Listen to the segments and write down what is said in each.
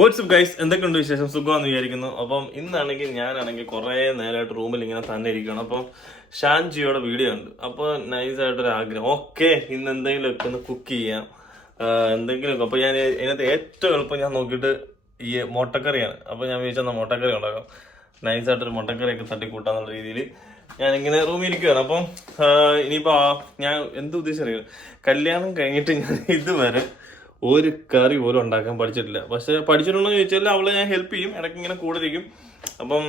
WhatsApp guys, എന്തൊക്കെയുണ്ട് വിശേഷം? സുഖമാണെന്ന് വിചാരിക്കുന്നു. അപ്പം ഇന്നാണെങ്കിൽ ഞാനാണെങ്കിൽ കുറേ നേരമായിട്ട് റൂമിൽ ഇങ്ങനെ തന്നെ ഇരിക്കണം. അപ്പം ഷാൻജിയുടെ വീഡിയോ ഉണ്ട്. അപ്പോൾ നൈസായിട്ടൊരു ആഗ്രഹം, ഓക്കെ ഇന്ന് എന്തെങ്കിലുമൊക്കെ ഒന്ന് കുക്ക് ചെയ്യാം, എന്തെങ്കിലുമൊക്കെ. അപ്പോൾ ഞാൻ ഇതിനകത്ത് ഏറ്റവും എളുപ്പം ഞാൻ നോക്കിയിട്ട് ഈ മുട്ടക്കറിയാണ്. അപ്പോൾ ഞാൻ വിചാരിച്ചാൽ മുട്ടക്കറി ഉണ്ടാക്കാം. നൈസായിട്ടൊരു മുട്ടക്കറിയൊക്കെ തട്ടിക്കൂട്ടാന്നുള്ള രീതിയിൽ ഞാനിങ്ങനെ റൂമിൽ ഇരിക്കുകയാണ്. അപ്പം ഇനിയിപ്പോൾ ഞാൻ എന്ത് ഉദ്ദേശിച്ചറിയാം, കല്യാണം കഴിഞ്ഞിട്ട് ഞാൻ ഇതുവരെ ഒരു കറി പോലും ഉണ്ടാക്കാൻ പഠിച്ചിട്ടില്ല. പക്ഷെ പഠിച്ചിട്ടുണ്ടോ എന്ന് ചോദിച്ചാൽ അവളെ ഞാൻ ഹെൽപ്പ് ചെയ്യും, ഇടയ്ക്ക് ഇങ്ങനെ കൂടെ ഇരിക്കും. അപ്പം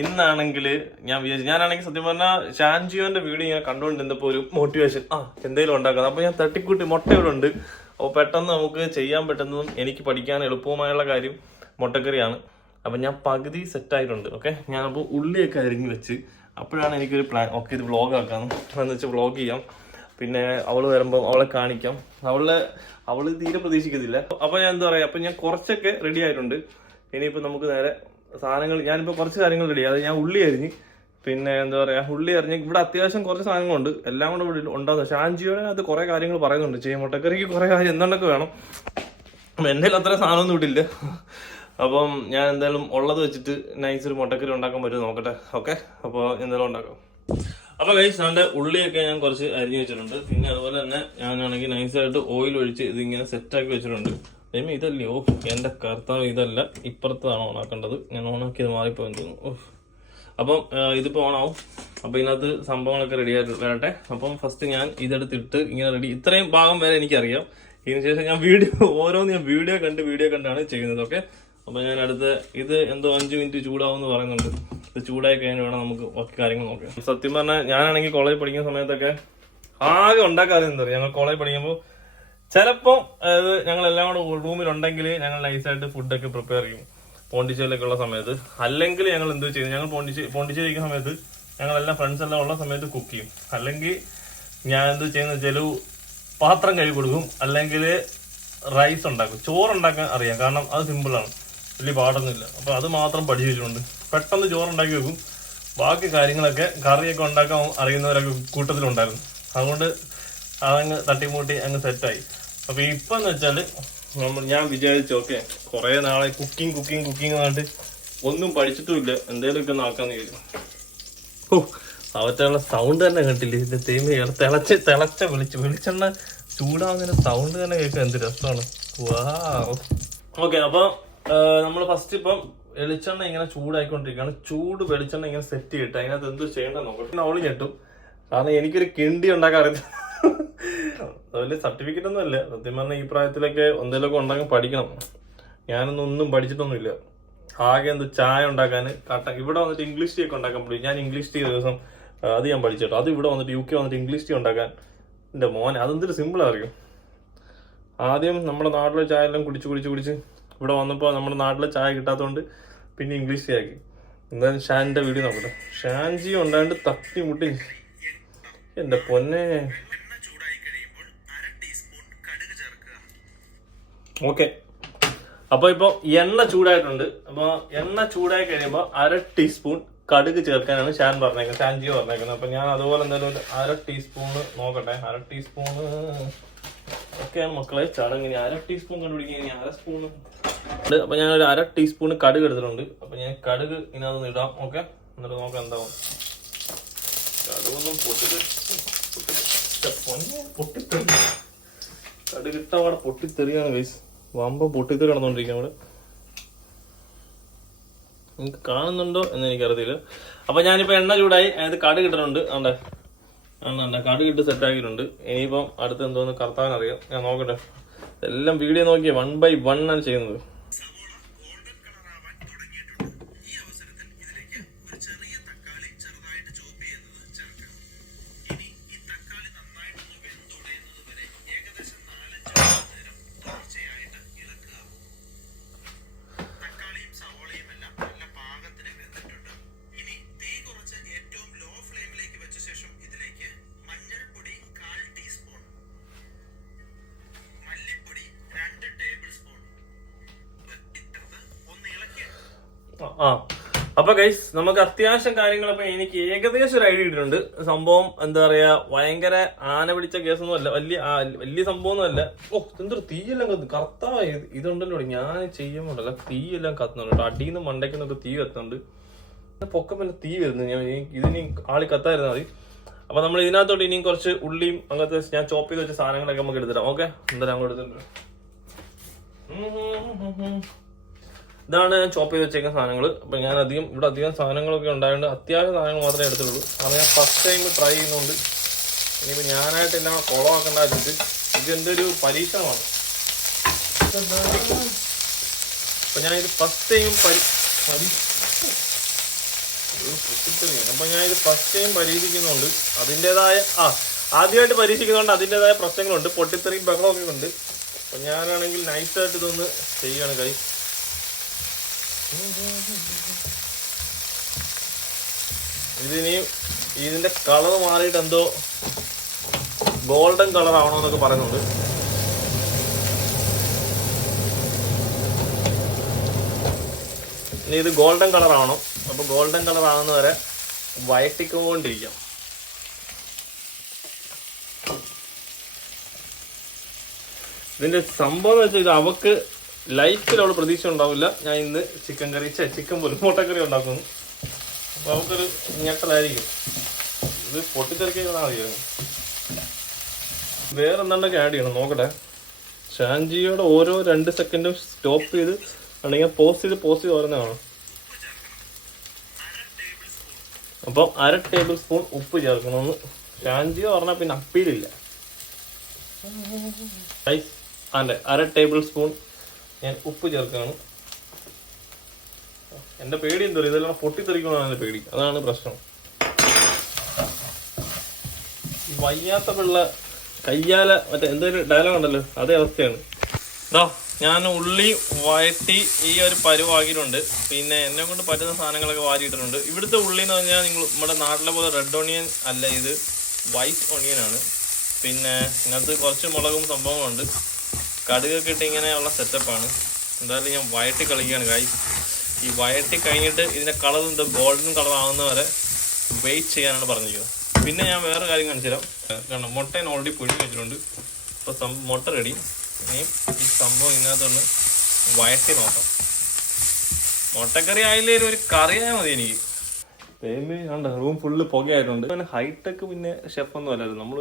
ഇന്നാണെങ്കിൽ ഞാൻ വിചാരിച്ചു, ഞാനാണെങ്കിൽ സത്യം പറഞ്ഞാൽ ഷാൻജിയോന്റെ വീഡിയോ ഞാൻ കണ്ടുകൊണ്ടിരുന്നപ്പോൾ ഒരു മോട്ടിവേഷൻ, എന്തെങ്കിലും ഉണ്ടാക്കുന്നത്. അപ്പോൾ ഞാൻ തട്ടിക്കൂട്ടി മുട്ട ഇവിടെ ഉണ്ട്. അപ്പോൾ പെട്ടെന്ന് നമുക്ക് ചെയ്യാൻ പറ്റുന്നതും എനിക്ക് പഠിക്കാൻ എളുപ്പവുമായുള്ള കാര്യം മുട്ടക്കറിയാണ്. അപ്പം ഞാൻ പകുതി സെറ്റായിട്ടുണ്ട്. ഓക്കെ, ഞാനപ്പോൾ ഉള്ളിയൊക്കെ അരിഞ്ഞ് വെച്ച് അപ്പോഴാണ് എനിക്കൊരു പ്ലാൻ, ഓക്കെ ഇത് വ്ളോഗ് ആക്കാം എന്ന് വെച്ച് വ്ളോഗ് ചെയ്യാം. പിന്നെ അവള് വരുമ്പോൾ അവളെ കാണിക്കാം. അവള് തീരെ പ്രതീക്ഷിക്കത്തില്ല. അപ്പൊ ഞാൻ എന്താ പറയാ, അപ്പൊ ഞാൻ കുറച്ചൊക്കെ റെഡി ആയിട്ടുണ്ട്. ഇനിയിപ്പോ നമുക്ക് നേരെ സാധനങ്ങൾ, ഞാനിപ്പോ കുറച്ച് കാര്യങ്ങൾ റെഡി. അത് ഞാൻ ഉള്ളി അരിഞ്ഞ്, പിന്നെ എന്താ പറയാ, ഉള്ളി അരിഞ്ഞ് ഇവിടെ അത്യാവശ്യം കുറച്ച് സാധനങ്ങളുണ്ട്. എല്ലാം കൂടെ ഇവിടെ ഉണ്ടാകുന്നു. ഷാൻജിയോടെ അത് കുറെ കാര്യങ്ങൾ പറയുന്നുണ്ട്, ചെയ്യാൻ മുട്ടക്കറിക്ക് കുറെ കാര്യം എന്തൊക്കെ വേണം. എൻ്റെ അത്ര സാധനമൊന്നും ഇട്ടില്ല. അപ്പം ഞാൻ എന്തായാലും ഉള്ളത് വെച്ചിട്ട് നൈസ് ഒരു മുട്ടക്കറി ഉണ്ടാക്കാൻ പറ്റും നോക്കട്ടെ. ഓക്കെ, അപ്പോൾ എന്തായാലും ഉണ്ടാക്കാം. അപ്പൊ ഗൈസ്, അതിന്റെ ഉള്ളിയൊക്കെ ഞാൻ കുറച്ച് അരിഞ്ഞു വെച്ചിട്ടുണ്ട്. പിന്നെ അതുപോലെ തന്നെ ഞാനാണെങ്കിൽ നൈസായിട്ട് ഓയിൽ ഒഴിച്ച് ഇതിങ്ങനെ സെറ്റാക്കി വെച്ചിട്ടുണ്ട്. ദൈവമേ, ഇതല്ലയോ എന്റെ കർത്താവ്, ഇതല്ല, ഇപ്പുറത്താണ് ഓണാക്കേണ്ടത്. ഞാൻ ഓണാക്കിയത് മാറിപ്പോയെന്ന് തോന്നുന്നു. അപ്പം ഇതിപ്പോ ഓണാവും. അപ്പൊ ഇതിനകത്ത് സംഭവങ്ങളൊക്കെ റെഡി ആയിട്ട് വരട്ടെ. അപ്പം ഫസ്റ്റ് ഞാൻ ഇതെടുത്തിട്ട് ഇങ്ങനെ റെഡി, ഇത്രയും ഭാഗം വരെ എനിക്കറിയാം. ഇതിനുശേഷം ഞാൻ വീഡിയോ കണ്ടാണ് ചെയ്യുന്നത്. ഓക്കെ, അപ്പൊ ഞാൻ അടുത്ത് ഇത് എന്തോ 5 മിനിറ്റ് ചൂടാവും പറയുന്നുണ്ട്. ഇത് ചൂടായി കഴിഞ്ഞാൽ വേണം നമുക്ക് ബാക്കി കാര്യങ്ങൾ നോക്കാം. സത്യം പറഞ്ഞാൽ ഞാനാണെങ്കിൽ കോളേജ് പഠിക്കുന്ന സമയത്തൊക്കെ ആകെ ഉണ്ടാക്കാതെ എന്താ പറയുക, ഞങ്ങൾ കോളേജ് പഠിക്കുമ്പോൾ ചിലപ്പോൾ അതായത് ഞങ്ങളെല്ലാം കൂടെ റൂമിലുണ്ടെങ്കിൽ ഞങ്ങൾ നൈസായിട്ട് ഫുഡൊക്കെ പ്രിപ്പയർ ചെയ്യും പോണ്ടിച്ചേരിയിലൊക്കെ ഉള്ള സമയത്ത്. അല്ലെങ്കിൽ ഞങ്ങൾ എന്തോ ചെയ്യും, ഞങ്ങൾ പോണ്ടിച്ചേരിക്കുന്ന സമയത്ത് ഞങ്ങളെല്ലാം ഫ്രണ്ട്സ് എല്ലാം ഉള്ള സമയത്ത് കുക്ക് ചെയ്യും. അല്ലെങ്കിൽ ഞാൻ എന്ത് ചെയ്യുന്ന വെച്ചാൽ പാത്രം കഴുകി കൊടുക്കും, അല്ലെങ്കിൽ റൈസ് ഉണ്ടാക്കും. ചോറുണ്ടാക്കാൻ അറിയാം, കാരണം അത് സിമ്പിളാണ്, വലിയ പാടൊന്നുമില്ല. അപ്പൊ അത് മാത്രം പഠിച്ചു വെച്ചിട്ടുണ്ട്. പെട്ടെന്ന് ചോറുണ്ടാക്കി വെക്കും. ബാക്കി കാര്യങ്ങളൊക്കെ കറിയൊക്കെ ഉണ്ടാക്കാൻ അറിയുന്നവരൊക്കെ കൂട്ടത്തിലുണ്ടായിരുന്നു. അതുകൊണ്ട് അതങ്ങ് തട്ടിമൂട്ടി അങ്ങ് സെറ്റായി. അപ്പൊ ഇപ്പൊ എന്ന് വെച്ചാല് ഞാൻ വിചാരിച്ചു, ഓക്കെ കുറെ നാളെ കുക്കിംഗ് പറഞ്ഞിട്ട് ഒന്നും പഠിച്ചിട്ടുമില്ല, എന്തെങ്കിലുമൊക്കെ ഒന്ന് ആക്കാന്ന് വിചാരിച്ചു. അവറ്റുള്ള സൗണ്ട് തന്നെ കേട്ടില്ല. ഇതിന്റെ തേമ തിളച്ച വെളിച്ചെണ്ണ ചൂടാകുന്ന സൗണ്ട് തന്നെ കേൾക്കാൻ എന്ത് രസമാണ്. വാ, ഓക്കെ. അപ്പൊ നമ്മൾ ഫസ്റ്റ് ഇപ്പം വെളിച്ചെണ്ണ ഇങ്ങനെ ചൂടായിക്കൊണ്ടിരിക്കുകയാണ്. ചൂട് വെളിച്ചെണ്ണ ഇങ്ങനെ സെറ്റ് ചെയ്തിട്ട് അതിനകത്ത് എന്ത് ചെയ്യേണ്ടത് നോക്കട്ടെ. അവള് ഞെട്ടും, കാരണം എനിക്കൊരു കിണ്ടി ഉണ്ടാക്കാൻ അറിയില്ല. അതുപോലെ സർട്ടിഫിക്കറ്റ് ഒന്നും അല്ല, സത്യം പറഞ്ഞാൽ ഈ പ്രായത്തിലൊക്കെ എന്തെങ്കിലുമൊക്കെ ഉണ്ടാക്കാൻ പഠിക്കണം. ഞാനൊന്നും പഠിച്ചിട്ടൊന്നുമില്ല. ആകെ എന്ത് ചായ ഉണ്ടാക്കാൻ ഇവിടെ വന്നിട്ട് ഇംഗ്ലീഷ് ടീ ഒക്കെ ഉണ്ടാക്കാൻ പഠിക്കും. ഞാൻ ഇംഗ്ലീഷ് ടീ ദിവസം അത് ഞാൻ പഠിച്ചിട്ടോ. അത് ഇവിടെ വന്നിട്ട് UK വന്നിട്ട് ഇംഗ്ലീഷ് ടീ ഉണ്ടാക്കാൻ എൻ്റെ മോനെ അതെന്തൊരു സിമ്പിൾ അറിയും. ആദ്യം നമ്മുടെ നാട്ടിലെ ചായ എല്ലാം കുടിച്ച് ഇവിടെ വന്നപ്പോൾ നമ്മുടെ നാട്ടിലെ ചായ കിട്ടാത്തതുകൊണ്ട് പിന്നെ ഇംഗ്ലീഷ് ടീ ആക്കി. എന്തായാലും ഷാൻ്റെ വീഡിയോ നോക്കട്ടെ. ഷാൻജി ഉണ്ടായിട്ട് തട്ടി മുട്ടി എൻ്റെ പൊന്നെ. ഓക്കെ, അപ്പൊ ഇപ്പൊ എണ്ണ ചൂടായിട്ടുണ്ട്. അപ്പൊ എണ്ണ ചൂടായി കഴിയുമ്പോൾ 1/2 ടീസ്പൂൺ കടുക് ചേർക്കാനാണ് ഷാൻജിയോ പറഞ്ഞേക്കുന്നത്. അപ്പൊ ഞാൻ അതുപോലെ എന്തായാലും ഒരു 1/2 ടീസ്പൂണ് നോക്കട്ടെ. 1/2 ടീസ്പൂണ് ഒക്കെയാണ് മക്കളെ ചടങ്ങിന്. 1/2 ടീസ്പൂൺ കണ്ടുപിടിക്കുക, 1/2 സ്പൂണ്. അപ്പൊ ഞാൻ ഒരു 1/2 ടീസ്പൂണ് കടുക് എടുത്തിട്ടുണ്ട്. അപ്പൊ ഞാൻ കടുക് ഇതിനകത്ത് ഇടാം. ഓക്കെ, എന്നിട്ട് നോക്കാം എന്താവും. കടുകൊന്നും കടുക് ഇട്ട അവിടെ പൊട്ടിത്തെറിയാണ് ഗൈസ്. വമ്പ പൊട്ടിത്തെറി നടന്നുകൊണ്ടിരിക്കുകയാണ് അവിടെ. നിങ്ങൾക്ക് കാണുന്നുണ്ടോ എന്ന് എനിക്കറിയത്തില്ല. അപ്പൊ ഞാനിപ്പോ എണ്ണ ചൂടായി, അതായത് കടുക് ഇട്ടിട്ടുണ്ട്. കടുക് ഇട്ട് സെറ്റാക്കിയിട്ടുണ്ട്. ഇനിയിപ്പം അടുത്ത് എന്തോന്ന് കർത്താൻ അറിയാം. ഞാൻ നോക്കട്ടെ. എല്ലാം വീഡിയോ നോക്കിയാൽ 1 by 1 ആണ് ചെയ്യുന്നത്. അപ്പൊ ഗൈസ് നമുക്ക് അത്യാവശ്യം കാര്യങ്ങളൊക്കെ എനിക്ക് ഏകദേശം ഒരു ഐഡിയ ഇട്ടിട്ടുണ്ട്. സംഭവം എന്താ പറയാ, ഭയങ്കര ആന പിടിച്ച കേസൊന്നും അല്ല, വലിയ സംഭവമൊന്നും അല്ല. ഓ എന്തൊരു തീയെല്ലാം കത്തുന്നു കർത്താവ്. ഇതുണ്ടല്ലോ ഞാൻ ചെയ്യുമ്പോണ്ടല്ലോ തീയെല്ലാം കത്തുന്നുണ്ട്. അടിയിൽ നിന്ന് മണ്ടയ്ക്കുന്നൊക്കെ തീ കത്തുന്നുണ്ട്. പൊക്കം പിന്നെ തീ വരുന്നു. ഇതിനി ആളി കത്തായിരുന്നാൽ മതി. അപ്പൊ നമ്മൾ ഇതിനകത്തോട്ട് ഇനിയും കുറച്ച് ഉള്ളിയും അങ്ങനത്തെ ഞാൻ ചോപ്പ് ചെയ്ത് വെച്ച സാധനങ്ങളൊക്കെ നമുക്ക് എടുത്തിടാം. ഓക്കെ, എന്തായാലും അങ്ങോട്ട് എടുത്തിട്ടുണ്ട്. ഇതാണ് ഞാൻ ചോപ്പ് ചെയ്ത് വെച്ചേക്കുന്ന സാധനങ്ങൾ. അപ്പൊ ഞാൻ ഇവിടെ അധികം സാധനങ്ങളൊക്കെ ഉണ്ടായതുകൊണ്ട് അത്യാവശ്യം സാധനങ്ങൾ മാത്രമേ എടുത്തുള്ളൂ. കാരണം ഞാൻ ഫസ്റ്റ് ടൈം ട്രൈ ചെയ്യുന്നുണ്ട്. ഇനിയിപ്പോൾ ഞാനായിട്ട് എല്ലാം കുളമാക്കണ്ട വെച്ചിട്ട് ഇത് എൻ്റെ ഒരു പരീക്ഷണമാണ്. അപ്പൊ ഞാൻ ഇത് ഫസ്റ്റ് ടൈം പരീക്ഷിക്കുന്നുണ്ട്. അതിൻ്റെതായ ആദ്യമായിട്ട് പരീക്ഷിക്കുന്നതുകൊണ്ട് അതിൻ്റെതായ പ്രശ്നങ്ങളുണ്ട്, പൊട്ടിത്തെറിയും ബഹളമൊക്കെ ഉണ്ട്. അപ്പൊ ഞാനാണെങ്കിൽ നൈസായിട്ട് ഇതൊന്ന് ചെയ്യാണ് കൈ. ഇതിനി ഇതിന്റെ കളർ മാറിയിട്ട് എന്തോ ഗോൾഡൻ കളർ ആവണമെന്നൊക്കെ പറയുന്നുണ്ട്. ഇനി ഇത് ഗോൾഡൻ കളർ ആവണം. അപ്പൊ ഗോൾഡൻ കളർ ആവുന്ന വരെ വയറ്റിക്കൊണ്ടിരിക്കാം. ഇതിന്റെ സംഭവം എന്ന് വെച്ചാൽ ഇത് അവക്ക് ലൈഫിൽ അവള് പ്രതീക്ഷ ഉണ്ടാവില്ല. ഞാൻ ഇന്ന് ചിക്കൻ പോലും മുട്ടക്കറി ഉണ്ടാക്കുന്നു. അപ്പൊ അവക്കൊരു ഞെട്ടലായിരിക്കും. ഇത് പൊട്ടിത്തെറിക്കാൻ അറിയാം. വേറെ എന്താണ്ടൊക്കെ ആഡ് ചെയ്യണം നോക്കട്ടെ. ഷാൻജിയോടെ ഓരോ 2 സെക്കൻഡും സ്റ്റോപ്പ് ചെയ്ത് അല്ലെങ്കിൽ പോസ്റ്റ് ചെയ്ത് ഓരോന്നാണ്. അപ്പം 1/2 ടേബിൾ സ്പൂൺ ഉപ്പ് ചേർക്കണമെന്ന് ഷാൻജിയോ പറഞ്ഞാൽ പിന്നെ അപ്പീലില്ല. അതെ, 1/2 ടേബിൾ സ്പൂൺ ഞാൻ ഉപ്പ് ചേർക്കുകയാണ്. എന്റെ പേടി എന്തോ ഇതെല്ലാം പൊട്ടിത്തെറിക്കണമെന്നാണ് എന്റെ പേടി. അതാണ് പ്രശ്നം. വയ്യാത്ത പിള്ള കയ്യാല മറ്റേ എന്തൊരു ഡയലോഗ് ഉണ്ടല്ലോ, അതേ അവസ്ഥയാണ്. ഞാൻ ഉള്ളി വഴറ്റി ഈ ഒരു പരുവാക്കിയിട്ടുണ്ട്. പിന്നെ എന്നെ കൊണ്ട് പറ്റുന്ന സാധനങ്ങളൊക്കെ വാരിയിട്ടിട്ടുണ്ട്. ഇവിടുത്തെ ഉള്ളി എന്ന് പറഞ്ഞാൽ നമ്മുടെ നാട്ടിലെ പോലെ റെഡ് ഓണിയൻ അല്ല, ഇത് വൈറ്റ് ഓണിയൻ ആണ്. പിന്നെ ഇതിനകത്ത് കുറച്ച് മുളകും സംഭവങ്ങളുണ്ട്. കടുകൊക്കെ ഇട്ട് ഇങ്ങനെയുള്ള സെറ്റപ്പാണ്. എന്തായാലും ഞാൻ വഴറ്റി കളിക്കുകയാണ് ഗൈസ്. ഈ വഴറ്റി കഴിഞ്ഞിട്ട് ഇതിൻ്റെ കളർ എന്തോ ഗോൾഡൻ കളർ ആവുന്നവരെ വെയിറ്റ് ചെയ്യാനാണ് പറഞ്ഞിരിക്കുന്നത്. പിന്നെ ഞാൻ വേറെ കാര്യം കാണിച്ചു തരാം. കാരണം മുട്ട ഞാൻ ഓൾറെഡി പുഴുങ്ങി വെച്ചിട്ടുണ്ട്. അപ്പോൾ മുട്ട റെഡി. ഇനിയും ഈ സംഭവം ഇതിനകത്തൊന്ന് വഴറ്റി നോക്കാം. മുട്ടക്കറി ആയാലും ഒരു കറിയായാൽ മതി എനിക്ക്. കണ്ട റൂം ഫുള്ള് പുകയായിട്ടുണ്ട്. പിന്നെ ഹൈടെക് പിന്നെ ഷെഫൊന്നും അല്ലായിരുന്നു. നമ്മൾ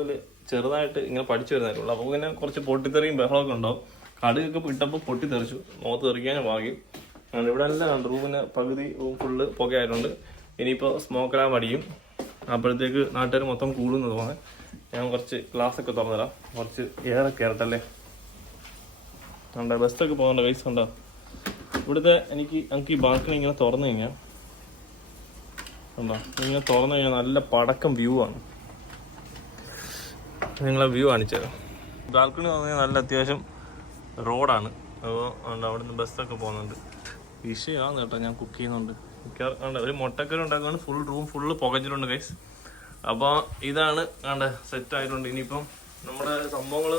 ചെറുതായിട്ട് ഇങ്ങനെ പഠിച്ചു വരുന്നതായിട്ടുള്ളൂ. അപ്പോൾ പിന്നെ കുറച്ച് പൊട്ടിത്തെറിയും ബഹളമൊക്കെ ഉണ്ടാവും. കടുകൊക്കെ ഇട്ടപ്പോൾ പൊട്ടിത്തെറിച്ചു, മുഖത്ത് തെറിക്കാനും ഭാഗ്യം. ഇവിടെ എല്ലാം കണ്ട് റൂമിന് പകുതി റൂം ഫുള്ള് പുകയായിട്ടുണ്ട്. ഇനിയിപ്പോൾ സ്മോക്കെല്ലാം അടിയും. അപ്പോഴത്തേക്ക് നാട്ടുകാർ മൊത്തം കൂടുന്നത് പോലെ ഞാൻ കുറച്ച് ഗ്ലാസ്സൊക്കെ തുറന്നിടാം. കുറച്ച് എയറൊക്കെ ഇറട്ടല്ലേ. ഉണ്ട് ബസ്സൊക്കെ പോകേണ്ട പൈസ ഉണ്ടോ. ഇവിടുത്തെ ഞങ്ങൾക്ക് ഈ ബാൽക്കണി ഇങ്ങനെ തുറന്നു കഴിഞ്ഞാൽ ഉണ്ടോ, ഇങ്ങനെ തുറന്നു കഴിഞ്ഞാൽ നല്ല പടക്കം വ്യൂ ആണ്. നിങ്ങളെ വ്യൂ കാണിച്ചു. ബാൽക്കണി തുറന്നു കഴിഞ്ഞാൽ നല്ല അത്യാവശ്യം റോഡാണ്. അപ്പോൾ ഉണ്ട് അവിടെ നിന്ന് ബസ്സൊക്കെ പോകുന്നുണ്ട്. വിഷയമാണ് കേട്ടോ. ഞാൻ കുക്ക് ചെയ്യുന്നുണ്ട്. ഉണ്ട് ഒരു മുട്ടക്കറി ഉണ്ടാക്കുകയാണ്. റൂം ഫുള്ള് പുകച്ചിട്ടുണ്ട് ഗൈസ്. അപ്പോൾ ഇതാണ് സെറ്റ് ആയിട്ടുണ്ട്. ഇനിയിപ്പം നമ്മുടെ സംഭവങ്ങൾ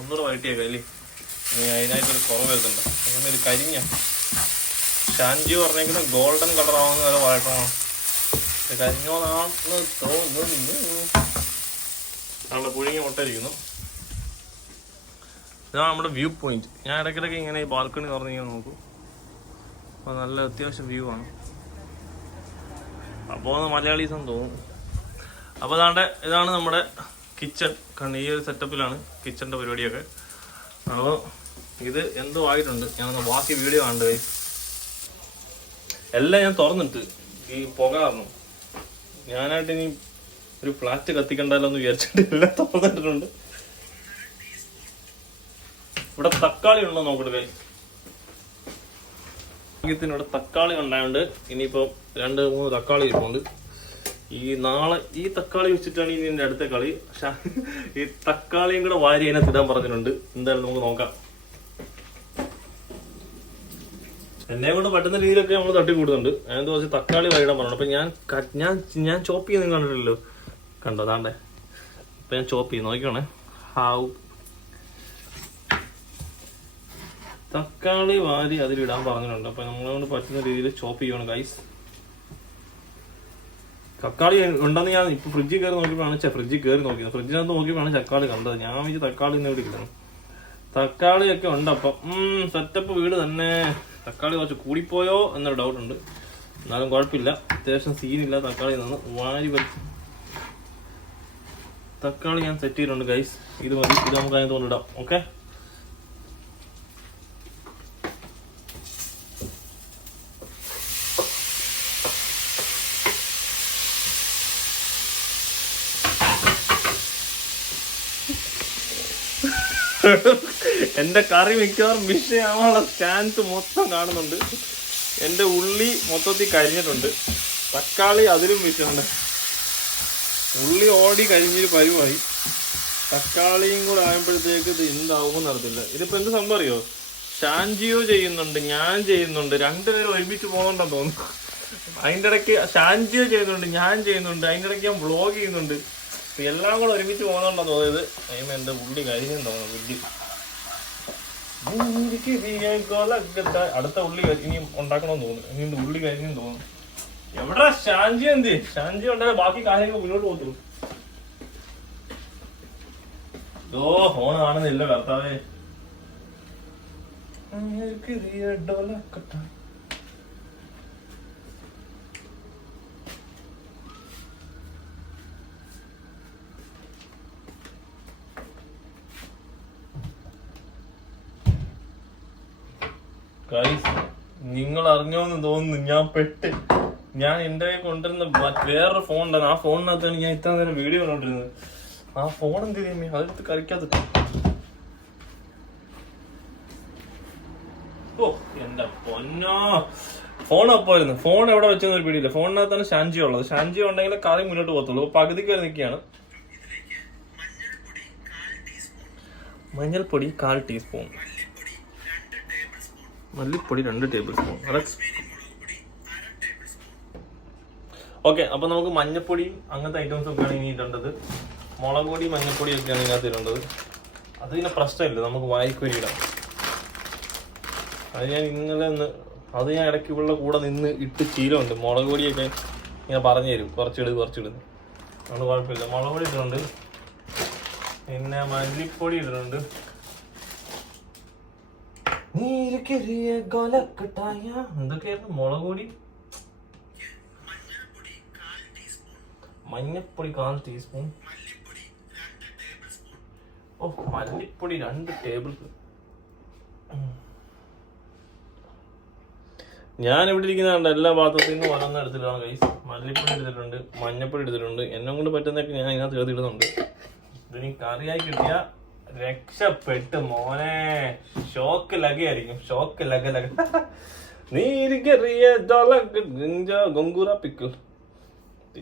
ഒന്നുകൂടെ വഴറ്റിയേക്കാം അല്ലേ. അതിനായിട്ടൊരു കുറവ് വരുന്നുണ്ട്. അങ്ങനെ ഒരു കരിഞ്ഞ ഷാൻജി പറഞ്ഞേക്കുന്നത് ഗോൾഡൻ കളർ ആവുന്ന വരെ വഴറ്റണം. കരിഞ്ഞോന്നാണെന്ന് തോന്നുന്നു. നമ്മുടെ പുഴുങ്ങിയ മുട്ട ഇരിക്കുന്നു. ഇതാണ് നമ്മുടെ വ്യൂ പോയിന്റ്. ഞാൻ ഇടയ്ക്കിടയ്ക്ക് ഇങ്ങനെ ഈ ബാൽക്കണി തുറന്നിങ്ങനെ നോക്കും. അപ്പോൾ നല്ല അത്യാവശ്യം വ്യൂ ആണ്. അപ്പോൾ മലയാളീസെന്ന് തോന്നുന്നു. അപ്പോൾ ഇതാണ് നമ്മുടെ കിച്ചൺ. കാരണം ഈ ഒരു സെറ്റപ്പിലാണ് കിച്ചണിൻ്റെ പരിപാടിയൊക്കെ. അപ്പോൾ ഇത് എന്തോ ആയിട്ടുണ്ട്. ഞാനൊന്ന് ബാക്കി വീഡിയോ കണ്ടു. എല്ലാം ഞാൻ തുറന്നിട്ട് ഈ പുക കാരണം ഞാനായിട്ട് ഇനി ഒരു ഫ്ലാറ്റ് കത്തിക്കണ്ടല്ലോ എന്ന് വിചാരിച്ചിട്ട് എല്ലാം തുറന്നിട്ടുണ്ട്. ഇവിടെ തക്കാളി ഉണ്ടോ നോക്കട്ടെ ഗൈസ്. ഇവിടെ തക്കാളി ഉണ്ടായോണ്ട് ഇനിയിപ്പോൾ 2-3 തക്കാളി ഇരിപ്പുണ്ട്. നാളെ ഈ തക്കാളി വെച്ചിട്ടാണ് ഇനി എൻ്റെ അടുത്ത കളി. പക്ഷെ ഈ തക്കാളിയും കൂടെ വാരി അതിനകത്ത് ഇടാൻ പറഞ്ഞിട്ടുണ്ട്. എന്തായാലും നമുക്ക് നോക്കാം. എന്നെ കൊണ്ട് പറ്റുന്ന രീതിയിലൊക്കെ നമ്മൾ തട്ടി കൂടുന്നുണ്ട്. ഞാൻ കുറച്ച് തക്കാളി വാരിടാൻ പറഞ്ഞു. അപ്പൊ ഞാൻ ചോപ്പ് ചെയ്ത് നിങ്ങൾ കണ്ടിട്ടില്ലല്ലോ. കണ്ടോ താണ്ടേ. അപ്പൊ ഞാൻ ചോപ്പ് ചെയ്ത് നോക്കണേ. തക്കാളി വാരി അതിലിടാൻ പറഞ്ഞിട്ടുണ്ട്. അപ്പൊ നമ്മളെ കൊണ്ട് പറ്റുന്ന രീതിയിൽ ചോപ്പ് ചെയ്യണം ഗൈസ്. തക്കാളി ഉണ്ടെന്ന് ഞാൻ ഇപ്പൊ ഫ്രിഡ്ജിൽ കയറി നോക്കിയപ്പോഴാണ് ഫ്രിഡ്ജിൽ കയറി നോക്കിയത്. ഫ്രിഡ്ജിനകത്ത് നോക്കിയപ്പോഴാണ് തക്കാളി കണ്ടത്. ഞാൻ വിചാരിച്ചു തക്കാളി ഇന്ന് ഇവിടെ ഇരിക്കുന്നു. തക്കാളിയൊക്കെ ഉണ്ട്. അപ്പം സെറ്റപ്പ് വീട് തന്നെ. തക്കാളി കുറച്ച് കൂടിപ്പോയോ എന്നൊരു ഡൗട്ടുണ്ട്. എന്നാലും കുഴപ്പമില്ല, അത്യാവശ്യം സീനില്ല. തക്കാളി നിന്ന് വാരി വലിച്ചു തക്കാളി ഞാൻ സെറ്റ് ചെയ്തിട്ടുണ്ട് ഗൈസ്. ഇത് മതി, ഇത് നമുക്ക് അതിനകത്ത് കൊണ്ടിടാം. ഓക്കെ, എന്റെ കറി മിക്കവാറും വിഷയമാവാനുള്ള ചാൻസ് മൊത്തം കാണുന്നുണ്ട്. എന്റെ ഉള്ളി മൊത്തത്തിൽ കരിഞ്ഞിട്ടുണ്ട്. തക്കാളി അതിലും വിഷയമുണ്ട്. ഉള്ളി ഓടി കഴിഞ്ഞൊരു പരിവായി. തക്കാളിയും കൂടെ ആയപ്പോഴത്തേക്ക് ഇത് എന്താവും നടത്തില്ല. ഇതിപ്പോ എന്ത് സംഭവം അറിയോ? ഷാൻജിയോ ചെയ്യുന്നുണ്ട്, ഞാൻ ചെയ്യുന്നുണ്ട്, രണ്ടുപേരും ഒരുമിച്ച് പോകുന്നുണ്ടെന്ന് തോന്നുന്നു. അതിൻ്റെ ഇടയ്ക്ക് ഷാൻജിയോ ചെയ്യുന്നുണ്ട്, ഞാൻ ചെയ്യുന്നുണ്ട്, അതിൻ്റെ ഇടയ്ക്ക് ഞാൻ വ്ളോഗ് ചെയ്യുന്നുണ്ട്. എല്ലാം കൂടെ ഒരുമിച്ച് പോകുന്നുണ്ടെന്ന് തോന്നിയത്. അതിന് എന്റെ ഉള്ളി കരിഞ്ഞെന്ന് തോന്നുന്നു. ഉള്ളി അടുത്ത ഉള്ളി ഇനി ഉണ്ടാക്കണമെന്ന് തോന്നുന്നു. ഇനി ഉള്ളി കരിഞ്ഞെന്ന് തോന്നുന്നു. എവിടെ ഷാൻജി? എന്ത് ഷാൻജി ഉണ്ടായാലും ബാക്കി കാര്യങ്ങൾ മുന്നോട്ട് പോകത്തുള്ളൂ. ഫോൺ കാണുന്നില്ല കർത്താവേ. നിങ്ങൾ അറിഞ്ഞോന്ന് തോന്നുന്നു. ഞാൻ എന്റെ കൊണ്ടുവരുന്ന വേറൊരു ഫോൺ ഉണ്ടായിരുന്നു. ആ ഫോണിനകത്താണ് ഞാൻ ഇത്ര നേരം വീഡിയോ കണ്ടോണ്ടിരുന്നത്. ആ ഫോൺ എന്ത് ചെയ്യുമേ? അതെടുത്ത് കളിക്കാത്ത. ഓ എന്റെ പൊന്നോ, ഫോൺ ഒപ്പമായിരുന്നു. ഫോൺ എവിടെ വെച്ചെന്നൊരു പിടിയില്ല. ഫോണിനകത്താണ് ഷാൻജി ഉള്ളത്. ഷാൻജി ഉണ്ടെങ്കിൽ കറി മുന്നോട്ട് പോകത്തുള്ളൂ. പകുതിക്ക് വരെ നിൽക്കുകയാണ്. മഞ്ഞൾപ്പൊടി 1/4 ടീസ്പൂൺ, മല്ലിപ്പൊടി 2 ടേബിൾ സ്പൂൺ. ഓക്കെ, അപ്പൊ നമുക്ക് മഞ്ഞപ്പൊടിയും അങ്ങനത്തെ ഐറ്റംസ് ഒക്കെയാണ് ഇനി ഇടേണ്ടത്. മുളക് പൊടി, മഞ്ഞപ്പൊടി ഒക്കെയാണ് ഇതിനകത്ത് ഇടേണ്ടത്. അത് പിന്നെ പ്രശ്നമില്ല, നമുക്ക് വായിക്കൊരി ഇടാം. അത് ഞാൻ ഇടയ്ക്ക് ഇവിടെ കൂടെ നിന്ന് ഇട്ട് ശീലമുണ്ട്. മുളക് പൊടിയൊക്കെ ഇങ്ങനെ പറഞ്ഞു തരും, കുറച്ചിടുന്നു. അതുകൊണ്ട് കുഴപ്പമില്ല. മുളക് പൊടി ഇട്ടിട്ടുണ്ട്, പിന്നെ മല്ലിപ്പൊടി ഇട്ടിട്ടുണ്ട്. എന്തൊക്കെയായിരുന്നു? മുളക് പൊടി, മഞ്ഞപ്പൊടി 1/4 ടീസ്പൂൺ. ഓ, മല്ലിപ്പൊടി 2 ടേബിൾ സ്പൂൺ. ഞാൻ ഇവിടെ ഇരിക്കുന്നതുകൊണ്ട് എല്ലാ പാത്രത്തിൽ നിന്നും ഓരോന്നും എടുത്തിട്ടാണ് ഗൈസ്. മല്ലിപ്പൊടി എടുത്തിട്ടുണ്ട്, മഞ്ഞപ്പൊടി എടുത്തിട്ടുണ്ട്. എന്നെ കൊണ്ട് പറ്റുന്നതൊക്കെ ഞാൻ ഇതിനകത്ത് ചേർത്തിടുന്നുണ്ട്. ഇതിന് കറിയായി കിട്ടിയ രക്ഷപ്പെട്ട് മോനെ. ഷോക്ക് ലഗയായിരിക്കും, ഷോക്ക് ലഗ. ഗൊങ്കൂറ പിക്കിൾ.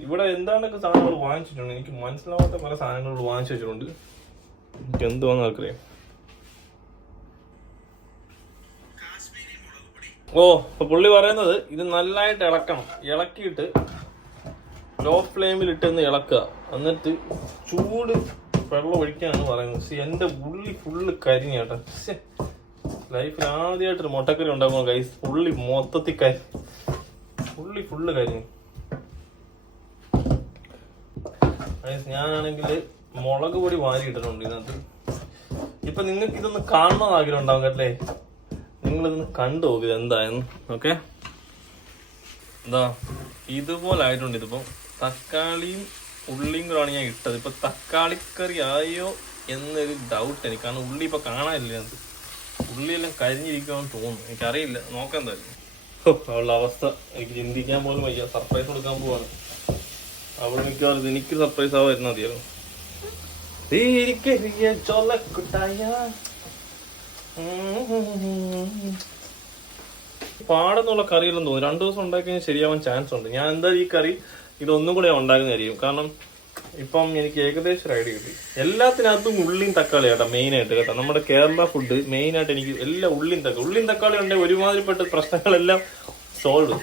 ഇവിടെ എന്താണ്ടൊക്കെ സാധനങ്ങൾ വാങ്ങിച്ചിട്ടുണ്ട്. എനിക്ക് മനസ്സിലാവാത്ത പല സാധനങ്ങൾ വാങ്ങിച്ചു വെച്ചിട്ടുണ്ട്. എനിക്ക് എന്തുവാന്ന് ആർക്കറിയാം. ഓ, അപ്പൊ പുള്ളി പറയുന്നത് ഇത് നല്ലതായിട്ട് ഇളക്കണം. ഇളക്കിയിട്ട് ലോ ഫ്ലെയിമിൽ ഇട്ടെന്ന് ഇളക്കുക. എന്നിട്ട് ചൂട് വെള്ളം ഒഴിക്കാനാണ് പറയുന്നത്. പക്ഷെ എന്റെ ഉള്ളി ഫുള്ള് കരിഞ്ഞ കേട്ടോ. ലൈഫിൽ ആദ്യമായിട്ടൊരു മുട്ടക്കറി ഉണ്ടാക്കുമ്പോൾ ഗൈസ് ഉള്ളി മൊത്തത്തിൽ ഉള്ളി ഫുള്ള് കരിഞ്ഞു. ഞാനാണെങ്കിൽ മുളക് പൊടി വാരി ഇട്ടിട്ടുണ്ട് ഇതിനകത്ത്. ഇപ്പൊ നിങ്ങൾക്ക് ഇതൊന്ന് കാണണമെന്ന് ആഗ്രഹം ഉണ്ടാവും കേട്ടല്ലേ? നിങ്ങളിതൊന്ന് കണ്ടു നോക്കുക എന്തായെന്ന്. ഓക്കെ, എന്താ ഇതുപോലെ ആയിട്ടുണ്ട്. ഇതിപ്പോ തക്കാളിയും ഉള്ളിയും കൂടെയാണ് ഞാൻ ഇട്ടത്. ഇപ്പൊ തക്കാളിക്കറി ആയോ എന്നൊരു ഡൗട്ട് എനിക്ക്. കാരണം ഉള്ളി ഇപ്പൊ കാണാനില്ല. അത് ഉള്ളിയെല്ലാം കരിഞ്ഞിരിക്കുമെന്ന് തോന്നുന്നു. എനിക്കറിയില്ല, നോക്കാം എന്തായാലും. അവളുടെ അവസ്ഥ എനിക്ക് ചിന്തിക്കാൻ പോലും വയ്യ. സർപ്രൈസ് കൊടുക്കാൻ പോവാണ് അവൾ. മിക്കവാറും എനിക്ക് സർപ്രൈസ് ആവായിരുന്നു മതിയായിരുന്നു. പാടെന്നുള്ള കറിയെല്ലാം തോന്നുന്നു 2 ദിവസം ഉണ്ടാക്കിയാൽ ശരിയാവാൻ ചാൻസ് ഉണ്ട്. ഞാൻ എന്തായാലും ഈ കറി ഇതൊന്നും കൂടെ ഉണ്ടാക്കുന്നതായിരിക്കും. കാരണം ഇപ്പം എനിക്ക് ഏകദേശം ഒരു ഐഡിയ കിട്ടി. എല്ലാത്തിനകത്തും ഉള്ളിയും തക്കാളി കേട്ടോ മെയിനായിട്ട് കേട്ടോ. നമ്മുടെ കേരള ഫുഡ് മെയിനായിട്ട് എനിക്ക് എല്ലാം ഉള്ളിയും തക്കാളി ഉണ്ടെങ്കിൽ ഒരുമാതിരിപ്പെട്ട പ്രശ്നങ്ങളെല്ലാം സോൾവ്.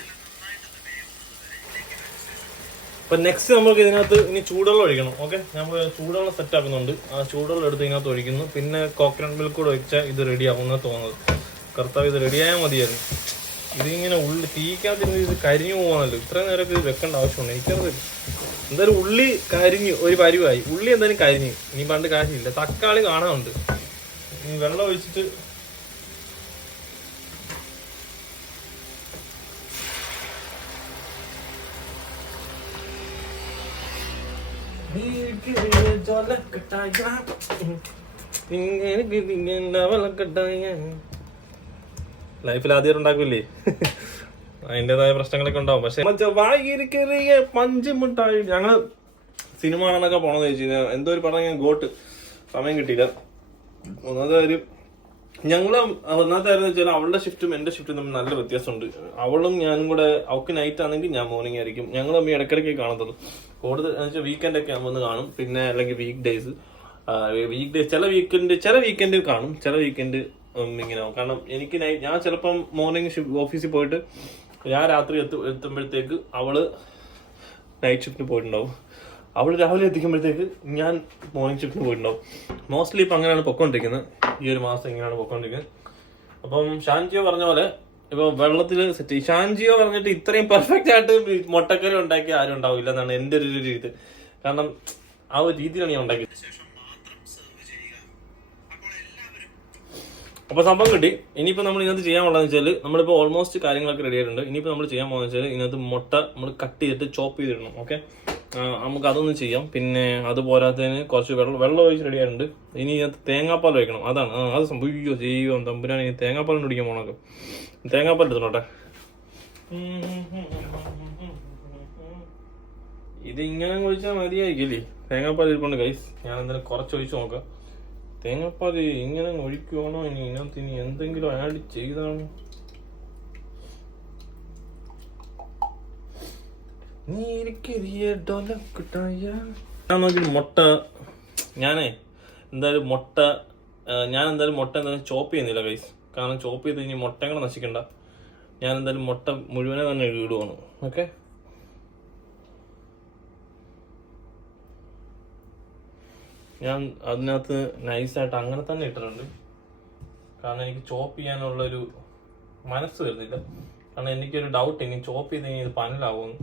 അപ്പൊ നെക്സ്റ്റ് നമുക്ക് ഇതിനകത്ത് ഇനി ചൂടുവെള്ളം ഒഴിക്കണം. ഓക്കെ, ഞാൻ ചൂടുവെള്ളം സെറ്റ് ആക്കുന്നുണ്ട്. ആ ചൂടുവെള്ളം എടുത്ത് ഇതിനകത്ത് ഒഴിക്കുന്നു. പിന്നെ കോക്കനട്ട് മിൽക്ക് കൂടെ ഒഴിച്ചാൽ ഇത് റെഡി ആകുമെന്നാണ് തോന്നുന്നത്. കർത്താവ്, ഇത് റെഡിയായാൽ മതിയായിരുന്നു. ഇതിങ്ങനെ ഉള്ളി തീക്കാത്തിരുന്ന് ഇത് കരിഞ്ഞു പോകാനല്ലോ. ഇത്രയും നേരമൊക്കെ ഇത് വെക്കേണ്ട ആവശ്യമുണ്ട്, എനിക്കറിയില്ല. എന്തായാലും ഉള്ളി കരിഞ്ഞു, ഒരു പരിവായി. ഉള്ളി എന്തായാലും കരിഞ്ഞു, ഇനി പണ്ട് കാര്യമില്ല. തക്കാളി കാണാനുണ്ട്, വെള്ളം ഒഴിച്ചിട്ട് ലൈഫിൽ ആദ്യം ഉണ്ടാക്കില്ലേ, അതിൻ്റെതായ പ്രശ്നങ്ങളൊക്കെ ഉണ്ടാവും. പക്ഷെ പഞ്ചുമുട്ടായി ഞങ്ങള് സിനിമ കാണാനൊക്കെ പോണെന്ന് ചോദിച്ചു കഴിഞ്ഞാൽ എന്തോ ഒരു പറഞ്ഞ ഗോട്ട് സമയം കിട്ടിയില്ല. ഒന്നാമത്തെ കാര്യം ഞങ്ങള് ഒന്നാമത്തെ കാര്യം വെച്ചാൽ അവളുടെ ഷിഫ്റ്റും എന്റെ ഷിഫ്റ്റും തമ്മിൽ നല്ല വ്യത്യാസമുണ്ട്. അവളും ഞാനും കൂടെ, അവൾക്ക് നൈറ്റ് ആണെങ്കിൽ ഞാൻ മോർണിംഗ് ആയിരിക്കും. ഞങ്ങൾ തമ്മിൽ ഇടയ്ക്കിടയ്ക്ക് കാണത്തുള്ളൂ. കൂടുതൽ വെച്ചാൽ വീക്കെൻഡ് ഒക്കെ ആകുമ്പോൾ കാണും, പിന്നെ അല്ലെങ്കിൽ വീക്ക് ഡേയ്സ് ചില വീക്കെൻഡ് കാണും, ചില വീക്കെൻഡ് ഇങ്ങനെ ആവും. കാരണം എനിക്ക് ഞാൻ ചിലപ്പം മോർണിംഗ് ഓഫീസിൽ പോയിട്ട് ഞാൻ രാത്രി എത്തുമ്പോഴത്തേക്ക് അവള് നൈറ്റ് ഷിഫ്റ്റിന് പോയിട്ടുണ്ടാവും. അവൾ രാവിലെ എത്തിക്കുമ്പോഴത്തേക്ക് ഞാൻ മോർണിംഗ് ഷിഫ്റ്റിന് പോയിട്ടുണ്ടാവും. മോസ്റ്റ്ലി ഇപ്പം അങ്ങനെയാണ് പൊക്കോണ്ടിരിക്കുന്നത്, ഈ ഒരു മാസം ഇങ്ങനെയാണ് പൊക്കോണ്ടിരിക്കുന്നത്. അപ്പം ഷാൻജിയോ പറഞ്ഞ പോലെ ഇപ്പൊ വെള്ളത്തിൽ സെറ്റ്, ഷാൻജിയോ പറഞ്ഞിട്ട് ഇത്രയും പെർഫെക്റ്റ് ആയിട്ട് മുട്ടക്കറി ഉണ്ടാക്കി ആരും ഉണ്ടാവില്ല എന്നാണ് എൻ്റെ ഒരു രീതി. കാരണം ആ ഒരു രീതിയിലാണ് ഞാൻ ഉണ്ടാക്കിയത്. അപ്പൊ സംഭവം കിട്ടി. ഇനിയിപ്പോ നമ്മൾ ഇതിനകത്ത് ചെയ്യാനുള്ളതെന്ന് വെച്ചാൽ നമ്മളിപ്പോ ഓൾമോസ്റ്റ് കാര്യങ്ങളൊക്കെ റെഡി ആയിട്ടുണ്ട്. ഇനിയിപ്പോ നമ്മൾ ചെയ്യാൻ പോകുന്നത് വെച്ചാൽ ഇതിനകത്ത് മുട്ട നമ്മൾ കട്ട് ചെയ്തിട്ട് ചോപ്പ് ചെയ്തിടണം. ഓക്കെ, നമുക്ക് അതൊന്ന് ചെയ്യാം. പിന്നെ അത് പോരാത്തതിന് കുറച്ച് വെള്ളം ഒഴിച്ച് റെഡി ആയിട്ടുണ്ട്. ഇനി ഇതിനകത്ത് തേങ്ങാപ്പാൽ ഒഴിക്കണം, അതാണ് അത് സംഭവിക്കുകയോ ചെയ്യുകയോ തമ്പുരാൻ. ഇനി തേങ്ങാപ്പാൽ കുടിക്കാൻ പോണൊക്കെ, തേങ്ങാപ്പാൽ എടുത്തോട്ടെ. ഇത് ഇങ്ങനെ ഒഴിച്ചാൽ മതിയായിരിക്കില്ലേ? തേങ്ങാപ്പാൽ ഇരിപ്പുണ്ട് ഗൈസ്, ഞാൻ എന്തായാലും കുറച്ച് ഒഴിച്ച് നോക്കാം. തേങ്ങാപ്പാൽ ഇങ്ങനെ ഒഴിക്കുവാണോ ഇനി ഇതിനകത്ത് ഇനി എന്തെങ്കിലും ആഡ് ചെയ്താണോ? ഞാൻ നോക്കി മുട്ട, ഞാൻ എന്തായാലും മുട്ട എന്തായാലും ചോപ്പ് ചെയ്യുന്നില്ല ഗൈസ്. കാരണം ചോപ്പ് ചെയ്ത് ഇനി മുട്ടകളെ നശിക്കണ്ട. ഞാൻ എന്തായാലും മുട്ട മുഴുവനെ തന്നെ ഇടുവാണ്. ഓക്കെ, ഞാൻ അതിനകത്ത് നൈസായിട്ട് അങ്ങനെ തന്നെ ഇട്ടിട്ടുണ്ട്. കാരണം എനിക്ക് ചോപ്പ് ചെയ്യാനുള്ളൊരു മനസ്സ് വരുന്നില്ല. കാരണം എനിക്കൊരു ഡൗട്ട്, ഇനി ചോപ്പ് ചെയ്ത് കഴിഞ്ഞാൽ ഇത് പനലാവുമെന്ന്.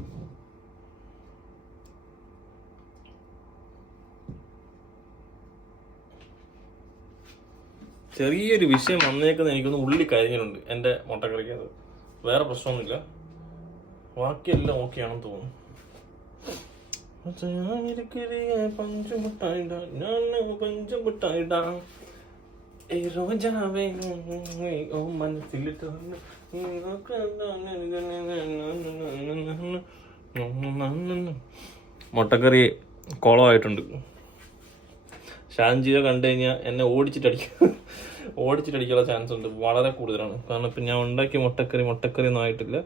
ചെറിയൊരു വിഷയം വന്നേക്കുന്ന എനിക്കൊന്ന് ഉള്ളി കരിഞ്ഞിട്ടുണ്ട് എൻ്റെ മുട്ടക്കറിക്കകത്ത്. വേറെ പ്രശ്നമൊന്നുമില്ല, ബാക്കിയെല്ലാം ഓക്കെയാണെന്ന് തോന്നുന്നു. മുട്ടക്കറി കുളമായിട്ടുണ്ട്. ഷാൻജിയോ കണ്ടു കഴിഞ്ഞാൽ എന്നെ ഓടിച്ചിട്ടടിക്കാനുള്ള ചാൻസ് ഉണ്ട്, വളരെ കൂടുതലാണ്. കാരണം ഇപ്പം ഞാൻ ഉണ്ടാക്കിയ മുട്ടക്കറി ഒന്നും ആയിട്ടില്ല.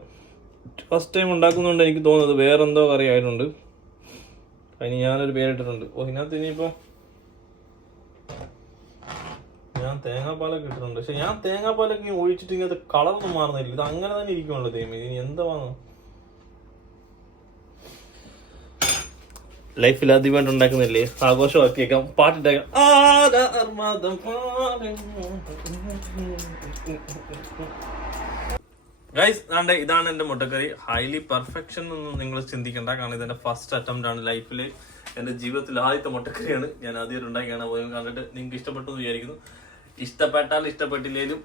ഫസ്റ്റ് ടൈം ഉണ്ടാക്കുന്നതുകൊണ്ട് എനിക്ക് തോന്നുന്നത് വേറെന്തോ കറി ആയിട്ടുണ്ട്. അതിന് ഞാനൊരു പേരിട്ടിട്ടുണ്ട്. ഇതിനകത്ത് ഇനിയിപ്പോൾ ഞാൻ തേങ്ങാപ്പാലൊക്കെ ഇട്ടിട്ടുണ്ട്. പക്ഷെ ഞാൻ തേങ്ങാപ്പാലൊക്കെ ഒഴിച്ചിട്ട് ഇങ്ങനത്തെ കളറൊന്നും മാറുന്നില്ല. ഇത് അങ്ങനെ തന്നെ ഇരിക്കുമല്ലോ തേമ. ഇനി എന്താ വാങ്ങും? ലൈഫിൽ ആദ്യമായിട്ട് ഉണ്ടാക്കുന്നില്ലേ, ആഘോഷമാക്കിയേക്കാം, പാട്ടിട്ടേക്കാം. ഗൈസ്, ഇതാണ് എന്റെ മുട്ടക്കറി. ഹൈലി പെർഫെക്ഷൻ ഒന്നും നിങ്ങൾ ചിന്തിക്കണ്ട, കാരണം ഇതെന്റെ ഫസ്റ്റ് അറ്റംപ്റ്റ് ആണ്. ലൈഫിൽ എന്റെ ജീവിതത്തിൽ ആദ്യത്തെ മുട്ടക്കറിയാണ് ഞാൻ ആദ്യമായിട്ട് ഉണ്ടാക്കിയാണ്. കണ്ടിട്ട് നിങ്ങൾക്ക് ഇഷ്ടപ്പെട്ടു എന്ന് വിചാരിക്കുന്നു. ഇഷ്ടപ്പെട്ടാലും ഇഷ്ടപ്പെട്ടില്ലേലും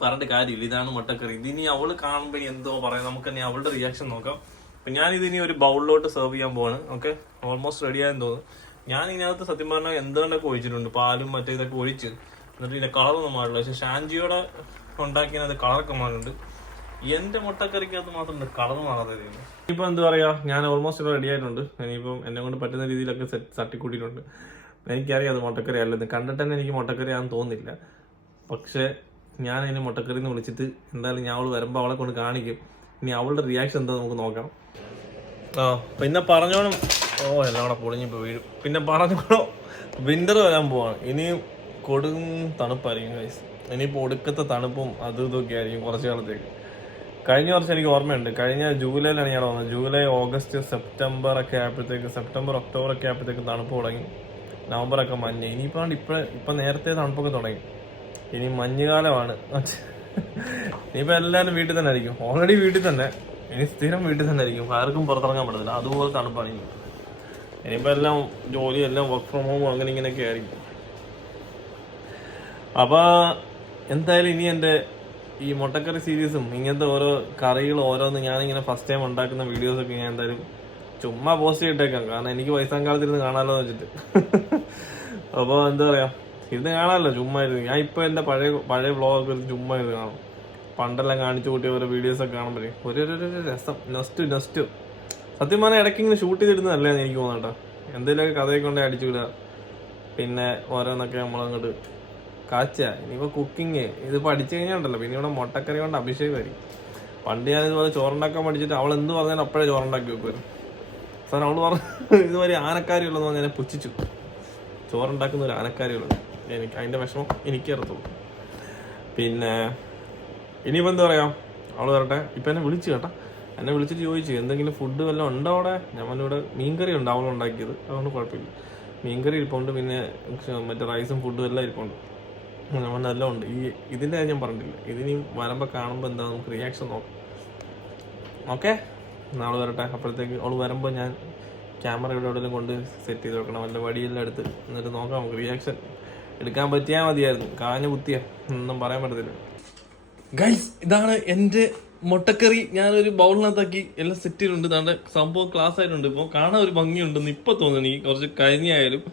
പറഞ്ഞിട്ട് കാര്യമില്ല, ഇതാണ് മുട്ടക്കറി. ഇതിനി അവള് കാണുമ്പോൾ എന്തോ പറയാം, നമുക്ക് തന്നെ അവളുടെ റിയാക്ഷൻ നോക്കാം. അപ്പൊ ഞാനിതിനി ഒരു ബൗളിലോട്ട് സെർവ് ചെയ്യാൻ പോവാണ്. ഓക്കെ, ഓൾമോസ്റ്റ് റെഡി ആയെന്ന് തോന്നുന്നു. ഞാൻ ഇതിനകത്ത് സത്യം പറഞ്ഞാൽ എന്തുകൊണ്ടൊക്കെ ഒഴിച്ചിട്ടുണ്ട്, പാലും മറ്റേ ഇതൊക്കെ ഒഴിച്ച്, എന്നിട്ട് ഇതിന്റെ കളറൊന്നും മാറില്ല. പക്ഷെ ഷാൻജിയോടെ ഉണ്ടാക്കിയത് കളറൊക്കെ മാറുന്നുണ്ട്. എന്റെ മുട്ടക്കറിക്കകത്ത് മാത്രം കളർ മാറാതെ. ഇപ്പൊ എന്താ പറയാ, ഞാൻ ഓൾമോസ്റ്റ് ഇവിടെ റെഡി ആയിട്ടുണ്ട്. ഇനിയിപ്പം എന്നെ കൊണ്ട് പറ്റുന്ന രീതിയിലൊക്കെ തട്ടിക്കൂട്ടിയിട്ടുണ്ട്. എനിക്കറിയാം അത് മുട്ടക്കറി അല്ലെന്ന്, കണ്ടിട്ട് തന്നെ എനിക്ക് മുട്ടക്കറി ആണെന്ന് തോന്നുന്നില്ല. പക്ഷെ ഞാൻ അതിന് മുട്ടക്കറി എന്ന് വിളിച്ചിട്ട് എന്തായാലും ഞാൻ അവൾ വരുമ്പോൾ അവളെ കൊണ്ട് കാണിക്കും. ഇനി അവളുടെ റിയാക്ഷൻ എന്താ നമുക്ക് നോക്കാം. പിന്നെ പറഞ്ഞോണം, എല്ലാം കൂടെ പൊളിഞ്ഞിപ്പോൾ വീഴും. പിന്നെ പറഞ്ഞോളോ, വിന്റർ വരാൻ പോവാണ്. ഇനിയും കൊടും തണുപ്പായിരിക്കും ഗൈസ്. ഇനിയിപ്പോൾ ഒടുക്കത്തെ തണുപ്പും അതും ഇതൊക്കെ ആയിരിക്കും കുറച്ച് കാലത്തേക്ക്. കഴിഞ്ഞ വർഷം എനിക്ക് ഓർമ്മയുണ്ട്, കഴിഞ്ഞ ജൂലൈയിലാണ് ഞാൻ വന്നത്. ജൂലൈ, ഓഗസ്റ്റ്, സെപ്റ്റംബർ ഒക്ടോബർ ഒക്കെ ആയപ്പോഴത്തേക്ക് തണുപ്പ് തുടങ്ങി. നവംബറൊക്കെ മഞ്ഞ്. ഇനിയിപ്പോൾ ഇപ്പം നേരത്തെ തണുപ്പൊക്കെ തുടങ്ങി. ഇനി മഞ്ഞുകാലമാണ്. ഇനിയിപ്പോ എല്ലാവരും വീട്ടിൽ തന്നെ ആയിരിക്കും. ഓൾറെഡി വീട്ടിൽ തന്നെ, ഇനി സ്ഥിരം വീട്ടിൽ തന്നെ ആയിരിക്കും. ആർക്കും പുറത്തിറങ്ങാൻ പറ്റത്തില്ല, അതുപോലെ തണുപ്പാണ് ഇനി. ഇനിയിപ്പോ എല്ലാം ജോലിയെല്ലാം വർക്ക് ഫ്രം ഹോം അങ്ങനെ ഇങ്ങനെയൊക്കെ ആയിരിക്കും. അപ്പൊ എന്തായാലും ഇനി എൻ്റെ ഈ മുട്ടക്കറി സീരീസും ഇങ്ങനത്തെ ഓരോ കറികൾ ഓരോന്ന് ഞാനിങ്ങനെ ഫസ്റ്റ് ടൈം ഉണ്ടാക്കുന്ന വീഡിയോസൊക്കെ ഞാൻ എന്തായാലും ചുമ്മാ പോസ്റ്റ് ചെയ്തിട്ടേക്കാം. കാരണം എനിക്ക് വയസ്സാങ്കാലത്തിരുന്ന് കാണാമല്ലോ എന്ന് വെച്ചിട്ട്. അപ്പോൾ എന്താ പറയാ, ഇത് കാണാമല്ലോ ചുമ്മാ ഇരുന്ന്. ഞാൻ ഇപ്പോൾ എൻ്റെ പഴയ വ്ളോഗൊക്കെ ഇരുന്ന് ചുമ്മാ ഇരുന്ന് കാണും. പണ്ടെല്ലാം കാണിച്ചു കൂട്ടിയ ഓരോ വീഡിയോസൊക്കെ കാണുമ്പോഴേ ഒരു രസം, നെസ്റ്റ്. സത്യം പറഞ്ഞാൽ ഇടയ്ക്ക് ഇങ്ങനെ ഷൂട്ട് ചെയ്തിടുന്നതല്ലേ എന്ന് എനിക്ക് തോന്നാം കേട്ടോ. എന്തെങ്കിലുമൊക്കെ കഥയൊക്കെ കൊണ്ടേ അടിച്ചു വിടുക, പിന്നെ ഓരോന്നൊക്കെ നമ്മളങ്ങോട്ട് കാച്ചുക. ഇനിയിപ്പോൾ കുക്കിങ് ഇത് പഠിച്ചു കഴിഞ്ഞാൽ ഉണ്ടല്ലോ, പിന്നെ ഇവിടെ മുട്ടക്കറി കൊണ്ട് അഭിഷേകമായിരിക്കും. പണ്ട് ഞാൻ ഇതുപോലെ ചോറുണ്ടാക്കാൻ പഠിച്ചിട്ട് അവൾ എന്ത് പറഞ്ഞാലും അപ്പോഴേ ചോറുണ്ടാക്കി വെക്കുമായിരുന്നു. സാധനം അവള് പറഞ്ഞു ഇതുവരെ ആനക്കാരിയുള്ളതെന്ന് പറഞ്ഞാൽ ഞാൻ പുച്ഛിച്ചു. ചോറുണ്ടാക്കുന്ന ഒരു ആനക്കാരിയുള്ളത് എനിക്ക് അതിൻ്റെ വിഷമം എനിക്ക് അറിയത്തുള്ളൂ. പിന്നെ ഇനിയിപ്പോൾ എന്താ പറയാ, അവള് വരട്ടെ. ഇപ്പം എന്നെ വിളിച്ചു കേട്ടാ, എന്നെ വിളിച്ചിട്ട് ചോദിച്ചു എന്തെങ്കിലും ഫുഡ് വല്ലതും ഉണ്ടോ അവിടെ. ഞാൻ ഇവിടെ മീൻകറി ഉണ്ട് അവളുണ്ടാക്കിയത്, അതുകൊണ്ട് കുഴപ്പമില്ല. മീൻകറി ഇരിപ്പുണ്ട്, പിന്നെ മറ്റേ റൈസും ഫുഡും എല്ലാം ഇരിപ്പുണ്ട്. എല്ലാം ഉണ്ട്. ഇതിൻ്റെ കാര്യം ഞാൻ പറഞ്ഞിട്ടില്ല. ഇതിനി വരുമ്പോൾ കാണുമ്പോൾ എന്താ നമുക്ക് റിയാക്ഷൻ നോക്കാം. ഓക്കെ, നാളെ വരട്ടെ. അപ്പോഴത്തേക്ക് അവൾ വരുമ്പോൾ ഞാൻ ക്യാമറ ഇവിടെ എവിടെയെങ്കിലും കൊണ്ട് സെറ്റ് ചെയ്ത് വെക്കണം, വല്ല വടിയെല്ലാം എടുത്ത്. എന്നിട്ട് നോക്കാം, നമുക്ക് റിയാക്ഷൻ എടുക്കാൻ പറ്റിയാൽ മതിയായിരുന്നു. കാഞ്ഞ കുത്തിയ ഒന്നും പറയാൻ പറ്റത്തില്ല. ഗൈസ്, ഇതാണ് എൻ്റെ മുട്ടക്കറി. ഞാനൊരു ബൗളിനകത്താക്കി എല്ലാം സെറ്റ് ചെയ്തിട്ടുണ്ട്. ഇതാണ്ട് സംഭവം ക്ലാസ് ആയിട്ടുണ്ട്. ഇപ്പോൾ കാണാൻ ഒരു ഭംഗിയുണ്ടെന്ന് ഇപ്പം തോന്നുന്നു എനിക്ക്, കുറച്ച് കഴിഞ്ഞായാലും.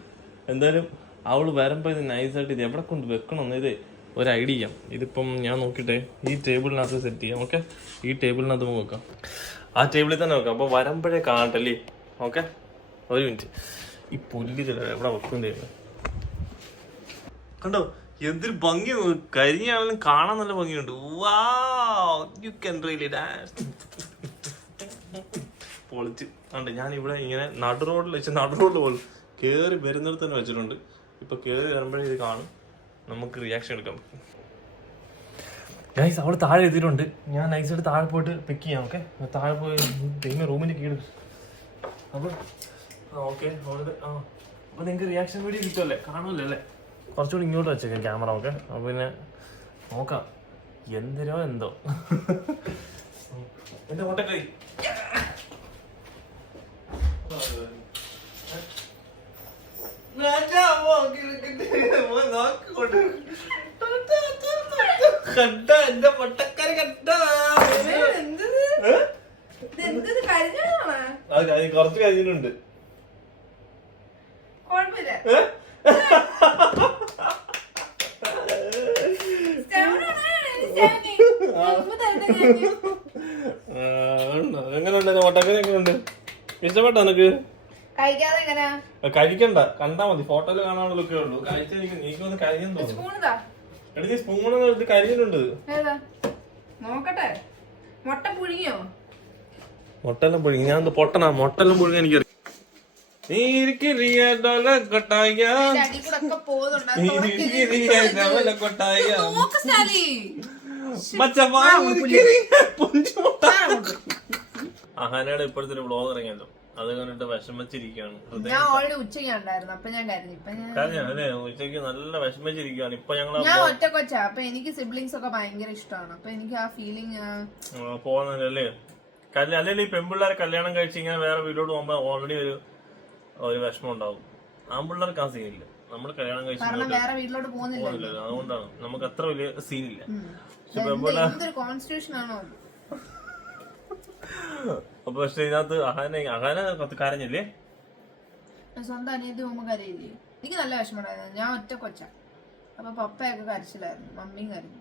എന്തായാലും അവൾ വരുമ്പോൾ ഇത് നൈസായിട്ട് ഇത് എവിടെ കൊണ്ട് വെക്കണമെന്ന് ഇത് ഒരു ഐഡിയ ചെയ്യാം. ഇതിപ്പം ഞാൻ നോക്കിയിട്ട് ഈ ടേബിളിനകത്ത് സെറ്റ് ചെയ്യാം. ഓക്കെ, ഈ ടേബിളിനകത്ത് നമുക്ക് വെക്കാം, ആ ടേബിളിൽ തന്നെ വെക്കാം. അപ്പോൾ വരുമ്പോഴേ കാണട്ടല്ലേ. ഓക്കെ, ഒരു മിനിറ്റ്. ഈ പുല്ല് ചില എവിടെ വെക്കുന്നതായിരുന്നു കണ്ടോ, എന്തൊരു ഭംഗി. കരിഞ്ഞാണെങ്കിലും കാണാൻ നല്ല ഭംഗിയുണ്ട്. You can really dance. പൊളിച്ച് കണ്ട് ഞാനിവിടെ ഇങ്ങനെ നടു റോഡിൽ പോലും കയറി വരുന്നിടത്ത് തന്നെ വെച്ചിട്ടുണ്ട്. ഇപ്പൊ കയറി വരുമ്പോഴേ ഇത് കാണും, നമുക്ക് റിയാക്ഷൻ എടുക്കാം. ഗൈസ്, അവള് താഴെ എത്തിയിട്ടുണ്ട്. ഞാൻ നൈസായിട്ട് താഴെ പോയിട്ട് പിക്ക് ചെയ്യാം. ഓക്കെ, താഴെ പോയി ദൈവം റൂമിന്റെ കീഴ്. അപ്പൊ ഓക്കെ, അപ്പൊ നിങ്ങൾക്ക് റിയാക്ഷൻ വീഡിയോ കിട്ടുമല്ലേ, കാണുമല്ലോ അല്ലേ. കുറച്ചുകൂടി ഇങ്ങോട്ട് വെച്ചേക്കാം ക്യാമറ. ഓക്കെ, അപ്പൊ പിന്നെ നോക്കാം എന്തിനോ എന്തോ. എന്റെ മുട്ടക്കറി എന്റെ മുട്ടക്കറി കണ്ടോ. കുറച്ച് കഴിഞ്ഞിട്ടുണ്ട്. എങ്ങനെയുണ്ട് മുട്ടക്കറി? എങ്ങനെയുണ്ട്? ഇഷ്ടപ്പെട്ടോ നിനക്ക്? കഴിക്കണ്ട, കണ്ടാ മതി. ഫോട്ടോയിൽ കാണാനുള്ളൊക്കെ ഉള്ളൂ. കഴിച്ചാൽ നീക്കൊന്ന് കഴിഞ്ഞെന്ന് തോന്നുന്നു. എടുത്ത് സ്പൂൺ എടുത്ത് കരിഞ്ഞിട്ടുണ്ട്. നോക്കട്ടെ, മുട്ട പുഴുങ്ങിയോ? മുട്ടെല്ലാം പുഴുങ്ങി. ഞാൻ മുട്ടെല്ലാം പുഴുങ്ങി എനിക്കറിയാം. അഹാനയുടെ ഇപ്പോഴത്തെ ഒരു വ്ളോഗ് ഇറങ്ങിയല്ലോ, അത് കണ്ടിട്ട് വിഷമിച്ചിരിക്കുകയാണ്. അല്ലേ, ഉച്ചയ്ക്ക് നല്ല വിഷമിച്ചിരിക്കുകയാണ്. ഇപ്പൊ ഞാൻ ഒറ്റ കൊച്ചാ, അപ്പൊ എനിക്ക് സിബ്ലിങ്സ് ഒക്കെ ഭയങ്കര ഇഷ്ടമാണ്. അപ്പൊ എനിക്ക് ആ ഫീലിംഗ് പോകുന്നല്ലേ. അല്ലെങ്കിൽ ഈ പെൺപിള്ളേരെ കല്യാണം കഴിച്ച് ഇങ്ങനെ വേറെ വീട്ടിലോട്ട് പോകുമ്പോ ഓൾറെഡി ഒരു വിഷമം ഉണ്ടാവും. ആൺപിള്ളേർക്ക് ആ സീനില്ല. നമ്മൾ കല്യാണം കഴിച്ച് വേറെ വീട്ടിലോട്ട് പോകുന്നില്ല, അതുകൊണ്ടാണ് നമുക്ക് അത്ര വലിയ സീനില്ല. അപ്പൊ പക്ഷെ ഇതിനകത്ത് അഹാന കരഞ്ഞില്ലേ? സ്വന്തം അനിയത്തി പോകുമ്പോ കരയില്ലേ? എനിക്ക് നല്ല വിഷമമുണ്ടായിരുന്നു. ഞാൻ ഒറ്റ കൊച്ച, അപ്പൊ പപ്പയൊക്കെ കരച്ചിലായിരുന്നു, മമ്മിയും കരഞ്ഞു.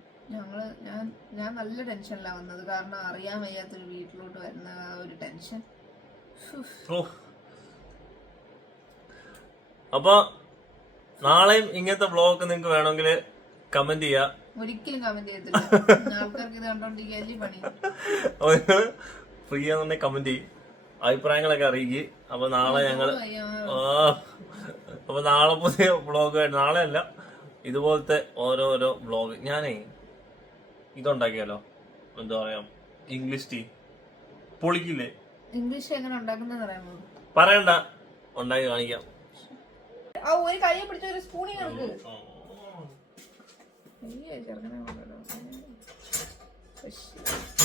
ഞാൻ നല്ല ടെൻഷനിലാണ് വന്നത്. കാരണം അറിയാൻ വയ്യാത്തൊരു വീട്ടിലോട്ട് വരുന്ന ഒരു ടെൻഷൻ. അപ്പൊ നാളെയും ഇങ്ങനത്തെ വ്ളോഗ് നിങ്ങൾക്ക് വേണമെങ്കിൽ കമന്റ് ചെയ്യാ. ഒരിക്കലും കമന്റ് ചെയ്യത്തില്ല, ആൾക്കാർക്ക് ഇത് കണ്ടോണ്ടിരിക്കല്ലേ പണി. ഫ്രീ ആണെന്നുണ്ടെങ്കിൽ കമന്റ് ചെയ്യും, അഭിപ്രായങ്ങളൊക്കെ അറിയിക്കുക. അപ്പൊ നാളെ നാളെ പുതിയ വ്ളോഗ്, നാളെ അല്ല ഇതുപോലത്തെ ഓരോരോ വ്ളോഗ്. ഞാനേ ഇതുണ്ടാക്കിയാലോ, എന്താ പറയാ, ഇംഗ്ലീഷ് ടീ പൊളിക്കില്ലേ? ഇംഗ്ലീഷ് എങ്ങനെ ഉണ്ടാക്കുന്നത് അറിയാമോ? പറയണ്ട, ഉണ്ടാക്കി കാണിക്കാം. ഒരു കൈ പിടിച്ച ഒരു സ്പൂണിങ് സ്പെഷ്യൽ